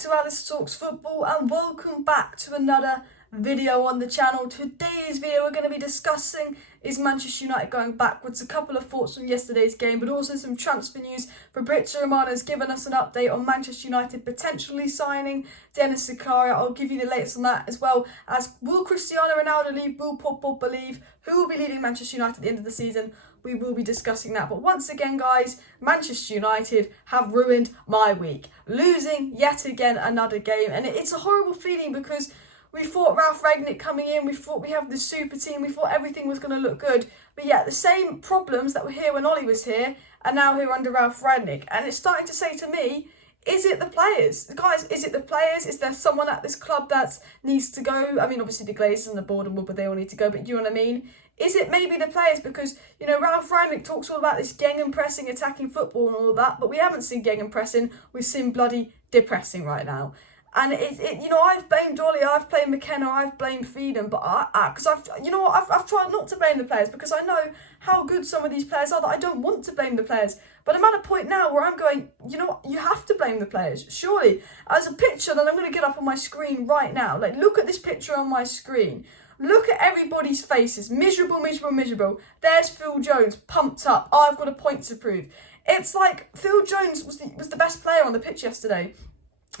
to ALVAREZ Talks Football and welcome back to another video on the channel. Today's video we're going to be discussing is Manchester United going backwards, a couple of thoughts from yesterday's game, but also some transfer news. Fabrizio Romano has given us an update on Manchester United potentially signing Zakaria. I'll give you the latest on that, as well as will Cristiano Ronaldo leave, will Pogba leave, who will be leading Manchester United at the end of the season. We will be discussing that. But once again, guys, Manchester United have ruined my week, losing yet again another game. And it's a horrible feeling because we thought Ralf Rangnick coming in, we thought we have the super team, we thought everything was going to look good. But yeah, the same problems that were here when Ollie was here are now here under Ralf Rangnick. And it's starting to say to me, is it the players? Guys, is it the players? Is there someone at this club that needs to go? I mean, obviously the Glazers and the board and Wood, they all need to go, but you know what I mean? Is it maybe the players? Because, you know, Ralf Rangnick talks all about this gang and pressing, attacking football and all of that, but we haven't seen gang and pressing. We've seen bloody depressing right now. And you know, I've blamed Ollie, I've blamed McKenna, I've blamed Feedham, but because I've tried not to blame the players because I know how good some of these players are that I don't want to blame the players. But I'm at a point now where I'm going, you know what, you have to blame the players, surely. As a picture that I'm going to get up on my screen right now, like look at this picture on my screen. Look at everybody's faces, miserable, miserable, miserable. There's Phil Jones, pumped up, I've got a point to prove. It's like Phil Jones was the best player on the pitch yesterday.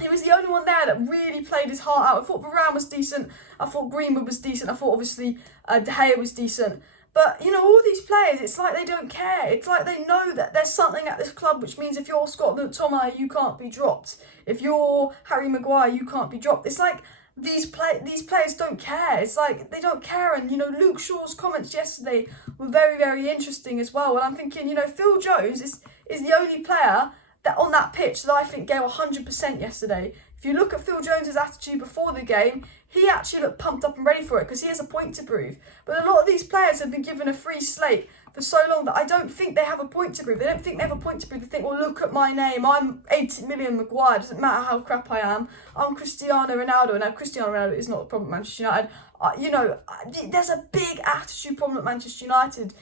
He was the only one there that really played his heart out. I thought Varane was decent. I thought Greenwood was decent. I thought obviously De Gea was decent. But, you know, all these players, it's like they don't care. It's like they know that there's something at this club, which means if you're Scott McTominay, you can't be dropped. If you're Harry Maguire, you can't be dropped. It's like these players don't care. It's like they don't care. And, you know, Luke Shaw's comments yesterday were very, very interesting as well. And I'm thinking, you know, Phil Jones is the only player that on that pitch that I think gave 100% yesterday. If you look at Phil Jones's attitude before the game, he actually looked pumped up and ready for it because he has a point to prove. But a lot of these players have been given a free slate for so long that I don't think they have a point to prove. They don't think they have a point to prove. They think, well, look at my name. I'm 80 million Maguire. Doesn't matter how crap I am. I'm Cristiano Ronaldo. And now Cristiano Ronaldo is not a problem at Manchester United. You know, there's a big attitude problem at Manchester United.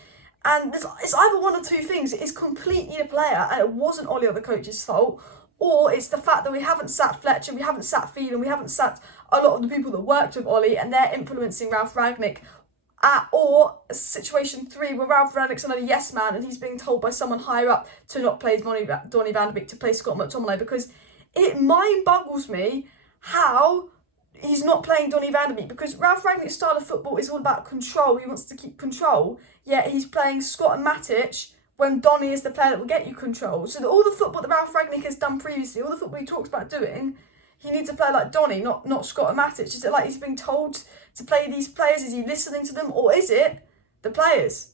And it's either one or two things. It is completely the player, and it wasn't Ollie or the coach's fault, or it's the fact that we haven't sat Fletcher, we haven't sat Feedham, we haven't sat a lot of the people that worked with Ollie, and they're influencing Ralf Rangnick. Or situation 3, where Ralf Rangnick's another yes man, and he's being told by someone higher up to not play Donny van de Beek, to play Scott McTominay, because it mind boggles me how he's not playing Donny van de Beek, because Ralf Rangnick's style of football is all about control. He wants to keep control, yet he's playing Scott and Matic when Donny is the player that will get you control. So all the football that Ralf Rangnick has done previously, all the football he talks about doing, he needs to play like Donny, not Scott and Matic. Is it like he's being told to play these players? Is he listening to them, or is it the players?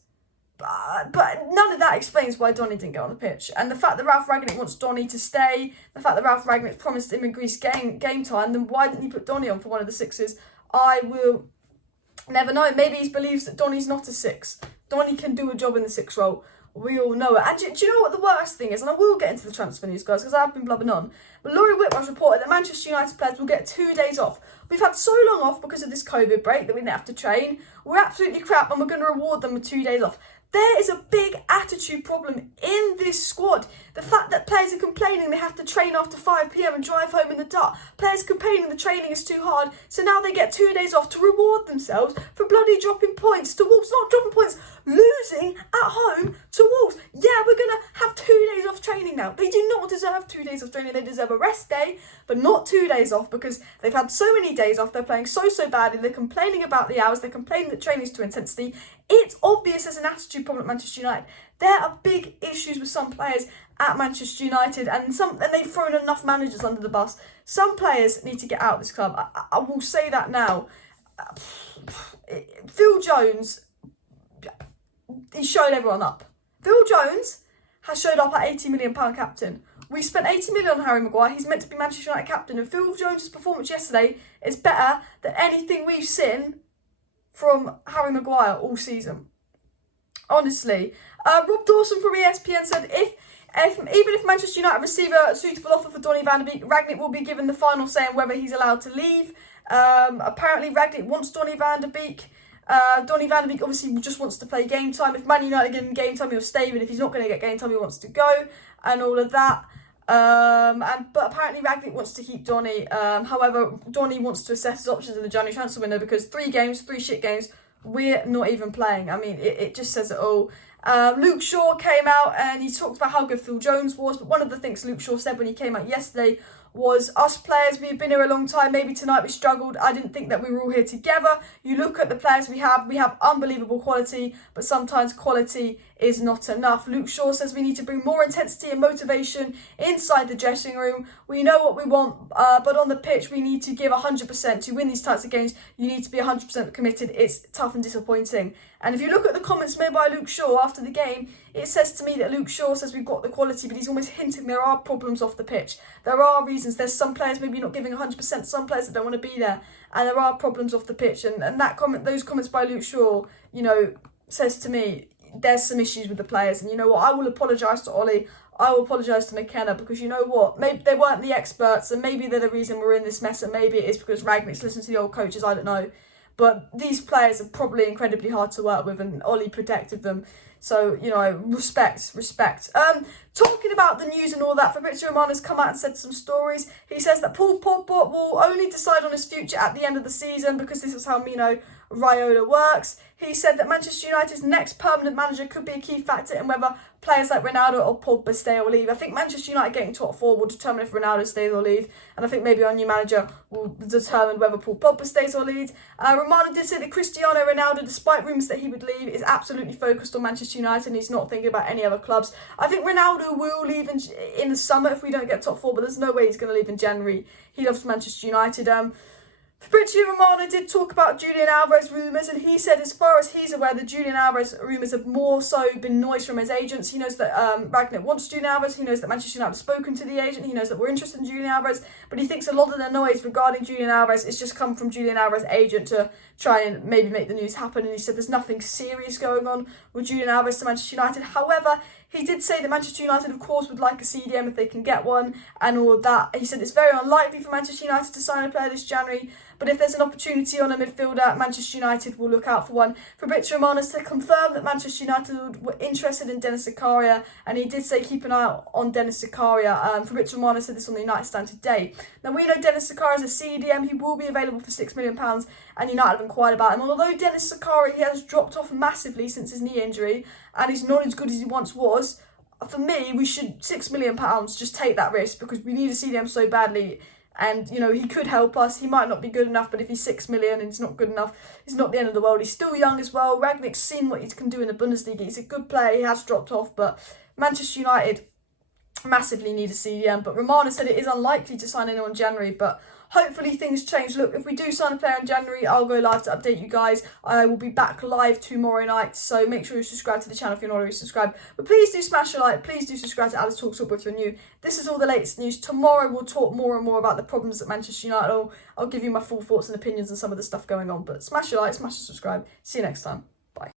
But none of that explains why Donny didn't get on the pitch. And the fact that Ralf Rangnick wants Donny to stay, the fact that Ralf Rangnick promised him in Greece game time, then why didn't he put Donny on for one of the sixes? I will never know. Maybe he believes that Donny's not a 6. Donny can do a job in the 6 role. We all know it. And do you know what the worst thing is? And I will get into the transfer news, guys, because I've been blubbering on. But Laurie Whitmarsh reported that Manchester United players will get 2 days off. We've had so long off because of this COVID break that we didn't have to train. We're absolutely crap, and we're going to reward them with 2 days off. There is a big attitude problem in this squad. The fact that players are complaining they have to train after 5 PM and drive home in the dark. Players complaining the training is too hard, so now they get 2 days off to reward themselves for bloody dropping points to Wolves. Not dropping points, losing at home to Wolves. Yeah, we're going to have 2 days off training now. They do not deserve 2 days off training. They deserve a rest day, but not 2 days off, because they've had so many days off. They're playing so badly. They're complaining about the hours. They're complaining that training is too intensity. It's obvious there's an attitude problem at Manchester United. There are big issues with some players at Manchester United, and they've thrown enough managers under the bus. Some players need to get out of this club. I will say that now. Phil Jones, he showed everyone up. Phil Jones has showed up at £80 million captain. We spent 80 million on Harry Maguire. He's meant to be Manchester United captain, and Phil Jones' performance yesterday is better than anything we've seen from Harry Maguire all season. Honestly. Rob Dawson from ESPN said, even if Manchester United receive a suitable offer for Donny van de Beek, Rangnick will be given the final say on whether he's allowed to leave. Apparently Rangnick wants Donny van de Beek. Donny van de Beek obviously just wants to play game time. If Man United give him game time, he'll stay, but if he's not going to get game time, he wants to go, and all of that. But apparently Rangnick wants to keep Donny. However, Donny wants to assess his options in the January transfer window because 3 shit games, we're not even playing. I mean, it just says it all. Luke Shaw came out and he talked about how good Phil Jones was, but one of the things Luke Shaw said when he came out yesterday was, us players, we've been here a long time, maybe tonight we struggled, I didn't think that we were all here together. You look at the players we have unbelievable quality, but sometimes quality is not enough. Luke Shaw says we need to bring more intensity and motivation inside the dressing room. We know what we want, but on the pitch we need to give 100%. To win these types of games, you need to be 100% committed. It's tough and disappointing. And if you look at the comments made by Luke Shaw after the game, it says to me that Luke Shaw says we've got the quality, but he's almost hinting there are problems off the pitch. There are reasons. There's some players maybe not giving 100%, some players that don't want to be there, and there are problems off the pitch. And those comments by Luke Shaw, you know, says to me there's some issues with the players. And you know what? I will apologise to Ollie. I will apologise to McKenna, because you know what? Maybe they weren't the experts, and maybe they're the reason we're in this mess, and maybe it is because Rangnick's listened to the old coaches. I don't know. But these players are probably incredibly hard to work with, and Ollie protected them. So, you know, respect. Talking about the news and all that, Fabrizio Romano's come out and said some stories. He says that Paul Pogba will only decide on his future at the end of the season, because this is how Mino Raiola works. He said that Manchester United's next permanent manager could be a key factor in whether players like Ronaldo or Pogba stay or leave. I think Manchester United getting top 4 will determine if Ronaldo stays or leaves, and I think maybe our new manager will determine whether Paul Pogba stays or leaves. Romano did say that Cristiano Ronaldo, despite rumours that he would leave, is absolutely focused on Manchester United and he's not thinking about any other clubs. I think Ronaldo will leave in the summer if we don't get top 4, but there's no way he's going to leave in January. He loves Manchester United. Fabrizio Romano did talk about Julian Alvarez rumours, and he said as far as he's aware, the Julian Alvarez rumours have more so been noise from his agents. He knows that Rangnick wants Julian Alvarez, he knows that Manchester United have spoken to the agent, he knows that we're interested in Julian Alvarez, but he thinks a lot of the noise regarding Julian Alvarez is just come from Julian Alvarez's agent to try and maybe make the news happen, and he said there's nothing serious going on with Julian Alvarez to Manchester United. However, he did say that Manchester United, of course, would like a CDM if they can get one and all of that. He said it's very unlikely for Manchester United to sign a player this January, but if there's an opportunity on a midfielder, Manchester United will look out for one. Fabrizio Romano has confirmed that Manchester United were interested in Dennis Zakaria, and he did say keep an eye out on Dennis Zakaria. Fabrizio Romano said this on the United Stand today. Now, we know Dennis Zakaria is a CDM. He will be available for £6 million, and United have inquired about him. And although Dennis Zakaria, he has dropped off massively since his knee injury, and he's not as good as he once was, for me, we should £6 million just take that risk, because we need a CDM so badly. And, you know, he could help us. He might not be good enough, but if he's 6 million and he's not good enough, it's not the end of the world. He's still young as well. Rangnick's seen what he can do in the Bundesliga. He's a good player. He has dropped off, but Manchester United massively need a CDM. But Romano said it is unlikely to sign anyone in January, but hopefully things change. Look, if we do sign a player in January, I'll go live to update you guys. I will be back live tomorrow night, so make sure you subscribe to the channel if you're not already subscribed. But please do smash a like. Please do subscribe to Alice Talks Up if you're new. This is all the latest news. Tomorrow we'll talk more and more about the problems at Manchester United. I'll give you my full thoughts and opinions on some of the stuff going on. But smash a like, smash a subscribe. See you next time.